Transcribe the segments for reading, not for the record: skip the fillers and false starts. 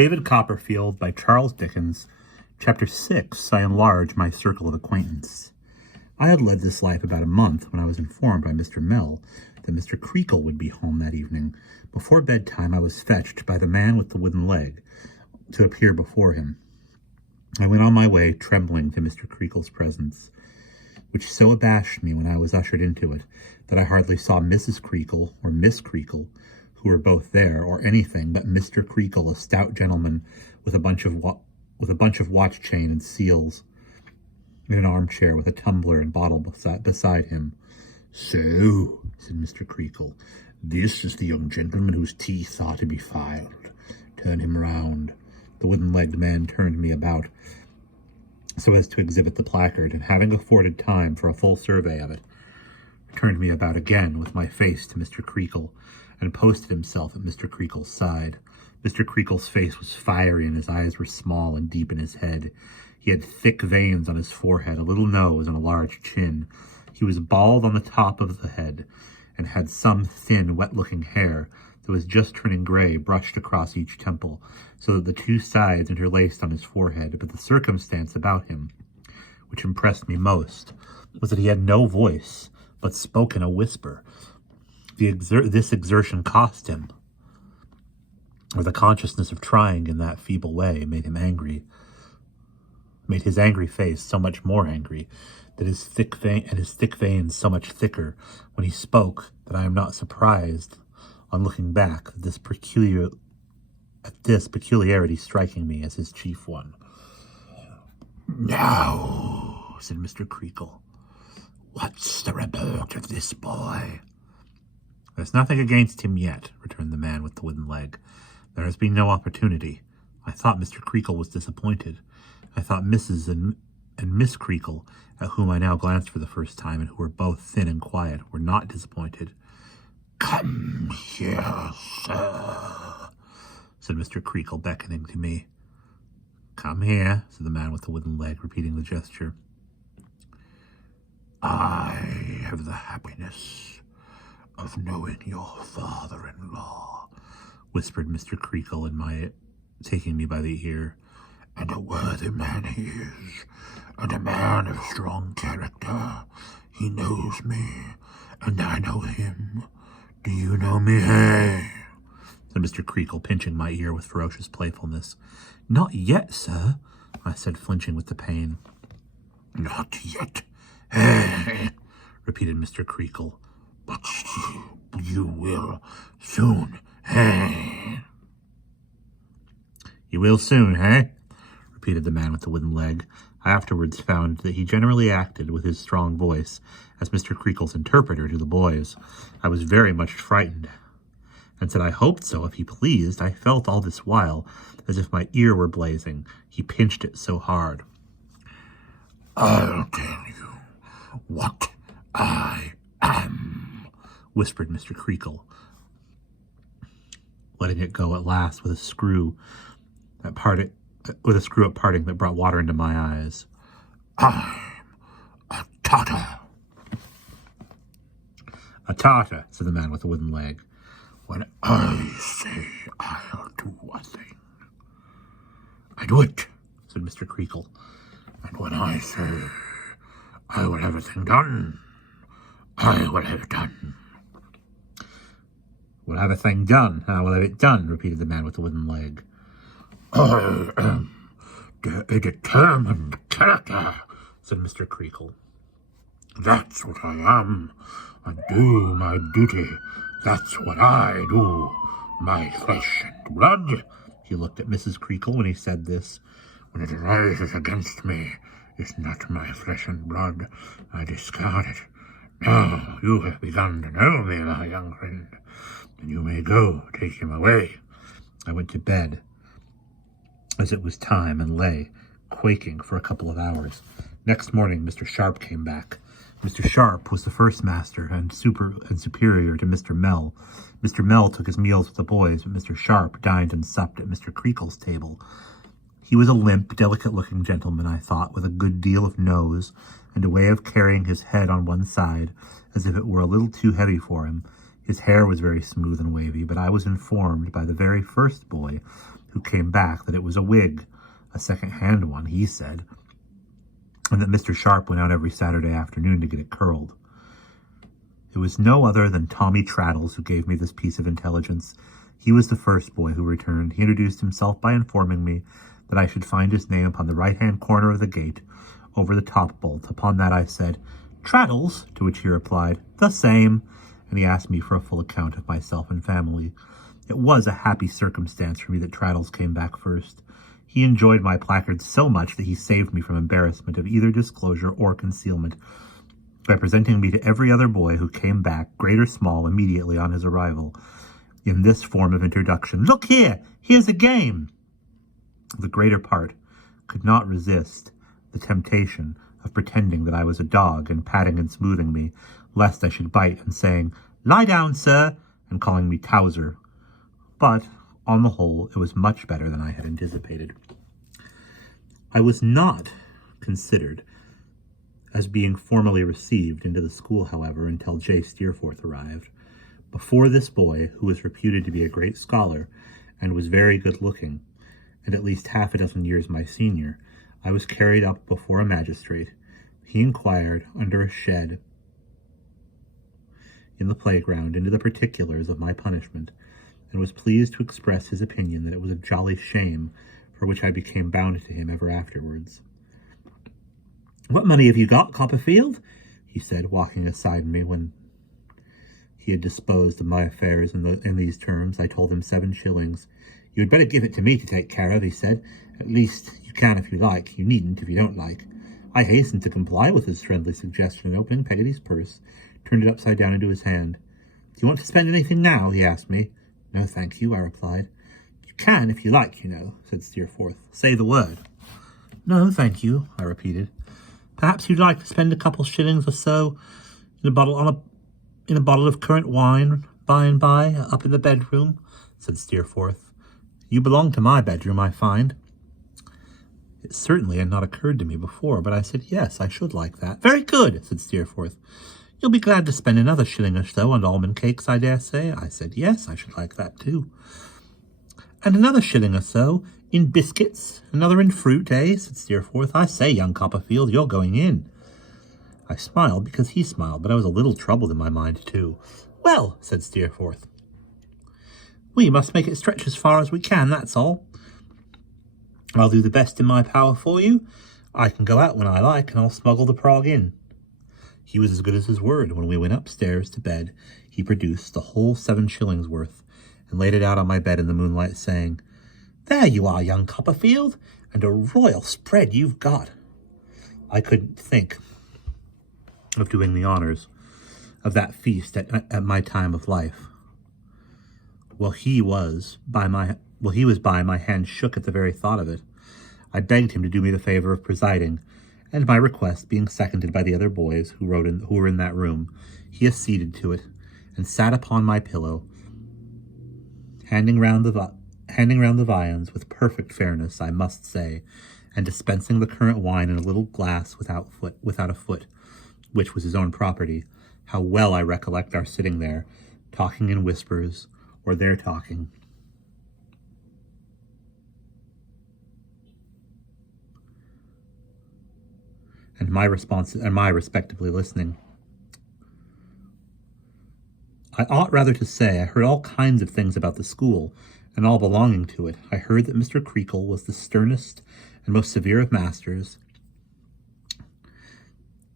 David Copperfield by Charles Dickens. Chapter 6, I Enlarge My Circle of Acquaintance. I had led this life about a month when I was informed by Mr. Mell that Mr. Creakle would be home that evening. Before bedtime, I was fetched by the man with the wooden leg to appear before him. I went on my way, trembling to Mr. Creakle's presence, which so abashed me when I was ushered into it that I hardly saw Mrs. Creakle or Miss Creakle, who were both there, or anything but Mr. Creakle, a stout gentleman with a bunch of watch chain and seals, in an armchair with a tumbler and bottle beside him. "So," said Mr. Creakle, "this is the young gentleman whose teeth are to be filed. Turn him round." The wooden-legged man turned me about so as to exhibit the placard, and having afforded time for a full survey of it, turned me about again with my face to Mr. Creakle, and posted himself at Mr. Creakle's side. Mr. Creakle's face was fiery, and his eyes were small and deep in his head. He had thick veins on his forehead, a little nose, and a large chin. He was bald on the top of the head, and had some thin, wet-looking hair that was just turning gray brushed across each temple, so that the two sides interlaced on his forehead. But the circumstance about him, which impressed me most, was that he had no voice, but spoke in a whisper. This exertion cost him, or the consciousness of trying in that feeble way made him angry, made his angry face so much more angry, that his thick veins so much thicker when he spoke, that I am not surprised, on looking back, at this peculiarity striking me as his chief one. "Now," said Mr. Creakle, "what's the report of this boy?" "There's nothing against him yet," returned the man with the wooden leg. "There has been no opportunity. I thought Mr. Creakle was disappointed. I thought Mrs. and Miss Creakle, at whom I now glanced for the first time, and who were both thin and quiet, were not disappointed." "Come here, sir," said Mr. Creakle, beckoning to me. "Come here," said the man with the wooden leg, repeating the gesture. "I have the happiness of knowing your father-in-law," whispered Mr. Creakle, taking me by the ear. "And a worthy man he is, and a man of strong character. He knows me, and I know him. Do you know me, hey?" said Mr. Creakle, pinching my ear with ferocious playfulness. "Not yet, sir," I said, flinching with the pain. "Not yet, hey?" repeated Mr. Creakle. "But you will soon, hey?" "You will soon, hey?" repeated the man with the wooden leg. I afterwards found that he generally acted with his strong voice as Mr. Creakle's interpreter to the boys. I was very much frightened, and said I hoped so if he pleased. I felt all this while as if my ear were blazing. He pinched it so hard. "I'll tell you what I am," whispered Mr. Creakle, letting it go at last with a screw at parting that brought water into my eyes. "I'm a Tartar." "A Tartar," said the man with the wooden leg. "When I say I'll do a thing, I do it," said Mr. Creakle. "And when I say I will have a thing done, I will have it done." "We'll have a thing done. I will have it done," repeated the man with the wooden leg. "I am a determined character," said Mr. Creakle. "That's what I am. I do my duty. That's what I do. My flesh and blood." He looked at Mrs. Creakle when he said this. "When it rises against me, it's not my flesh and blood. I discard it. Now you have begun to know me, my young friend, and you may go. Take him away." I went to bed, as it was time, and lay, quaking, for a couple of hours. Next morning, Mr. Sharp came back. Mr. Sharp was the first master and superior to Mr. Mell. Mr. Mell took his meals with the boys, but Mr. Sharp dined and supped at Mr. Creakle's table. He was a limp, delicate-looking gentleman, I thought, with a good deal of nose, and a way of carrying his head on one side, as if it were a little too heavy for him. His hair was very smooth and wavy, but I was informed by the very first boy who came back that it was a wig, a second-hand one, he said, and that Mr. Sharp went out every Saturday afternoon to get it curled. It was no other than Tommy Traddles who gave me this piece of intelligence. He was the first boy who returned. He introduced himself by informing me that I should find his name upon the right-hand corner of the gate, over the top bolt. Upon that I said, "Traddles," to which he replied, "The same," and he asked me for a full account of myself and family. It was a happy circumstance for me that Traddles came back first. He enjoyed my placard so much that he saved me from embarrassment of either disclosure or concealment by presenting me to every other boy who came back, great or small, immediately on his arrival, in this form of introduction: "Look here, here's a game." The greater part could not resist the temptation of pretending that I was a dog and patting and smoothing me, lest I should bite, and saying, "Lie down, sir," and calling me Towser. But, on the whole, it was much better than I had anticipated. I was not considered as being formally received into the school, however, until J. Steerforth arrived. Before this boy, who was reputed to be a great scholar, and was very good-looking, and at least half a dozen years my senior, I was carried up before a magistrate. He inquired, under a shed in the playground, into the particulars of my punishment, and was pleased to express his opinion that it was a jolly shame, for which I became bound to him ever afterwards. "What money have you got, Copperfield?" he said, walking aside me when he had disposed of my affairs in these terms. I told him 7 shillings. "You had better give it to me to take care of," he said. "At least, you can if you like. You needn't if you don't like." I hastened to comply with his friendly suggestion, and opening Peggotty's purse, turned it upside down into his hand. "Do you want to spend anything now?" he asked me. "No, thank you," I replied. "You can if you like, you know," said Steerforth. "Say the word." "No, thank you," I repeated. "Perhaps you'd like to spend a couple shillings or so in a bottle of currant wine by and by up in the bedroom," said Steerforth. "You belong to my bedroom, I find." It certainly had not occurred to me before, but I said, "Yes, I should like that." "Very good," said Steerforth. "You'll be glad to spend another shilling or so on almond cakes, I dare say." I said, "Yes, I should like that too." "And another shilling or so in biscuits, another in fruit, eh?" said Steerforth. "I say, young Copperfield, you're going in." I smiled because he smiled, but I was a little troubled in my mind too. "Well," said Steerforth, "we must make it stretch as far as we can, that's all. I'll do the best in my power for you. I can go out when I like, and I'll smuggle the prog in." He was as good as his word. When we went upstairs to bed, he produced the whole 7 shillings worth, and laid it out on my bed in the moonlight, saying, "There you are, young Copperfield, and a royal spread you've got." I couldn't think of doing the honours of that feast at my time of life. He was by, my hand shook at the very thought of it. I begged him to do me the favour of presiding, and my request being seconded by the other boys who were in that room, he acceded to it, and sat upon my pillow, handing round the viands with perfect fairness, I must say, and dispensing the currant wine in a little glass without a foot, which was his own property. How well I recollect our sitting there, talking in whispers, or their talking. And my respectively listening. I ought rather to say I heard all kinds of things about the school, and all belonging to it. I heard that Mr. Creakle was the sternest and most severe of masters,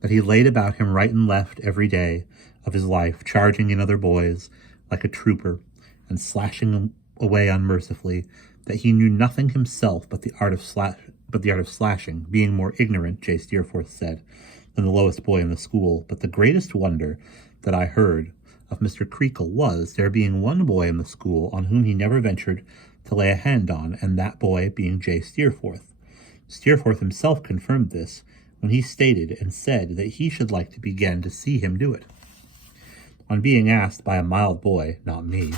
that he laid about him right and left every day of his life, charging in other boys like a trooper, and slashing away unmercifully, that he knew nothing himself but the art of slashing, being more ignorant, J. Steerforth said, than the lowest boy in the school. But the greatest wonder that I heard of Mr. Creakle was there being one boy in the school on whom he never ventured to lay a hand on, and that boy being J. Steerforth. Steerforth himself confirmed this when he stated and said that he should like to begin to see him do it. On being asked by a mild boy, not me,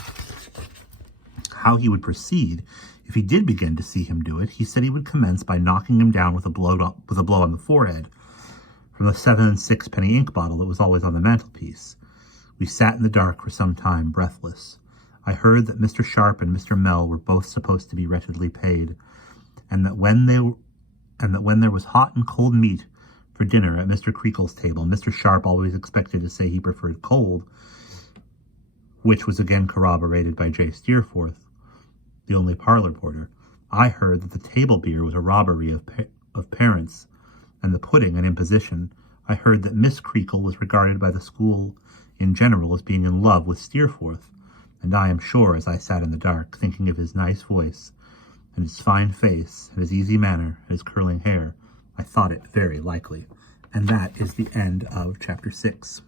how he would proceed if he did begin to see him do it, he said he would commence by knocking him down with a blow on the forehead from the 7 and 6 penny ink bottle that was always on the mantelpiece, We sat in the dark for some time, breathless. I heard that Mr. Sharp and Mr. Mell were both supposed to be wretchedly paid, and that when there was hot and cold meat for dinner at Mr. Creakle's table, Mr. Sharp always expected to say he preferred cold, which was again corroborated by J. Steerforth, the only parlor porter. I heard that the table beer was a robbery of parents, and the pudding an imposition. I heard that Miss Creakle was regarded by the school in general as being in love with Steerforth, and I am sure, as I sat in the dark, thinking of his nice voice, and his fine face, and his easy manner, and his curling hair, I thought it very likely. And that is the end of chapter 6.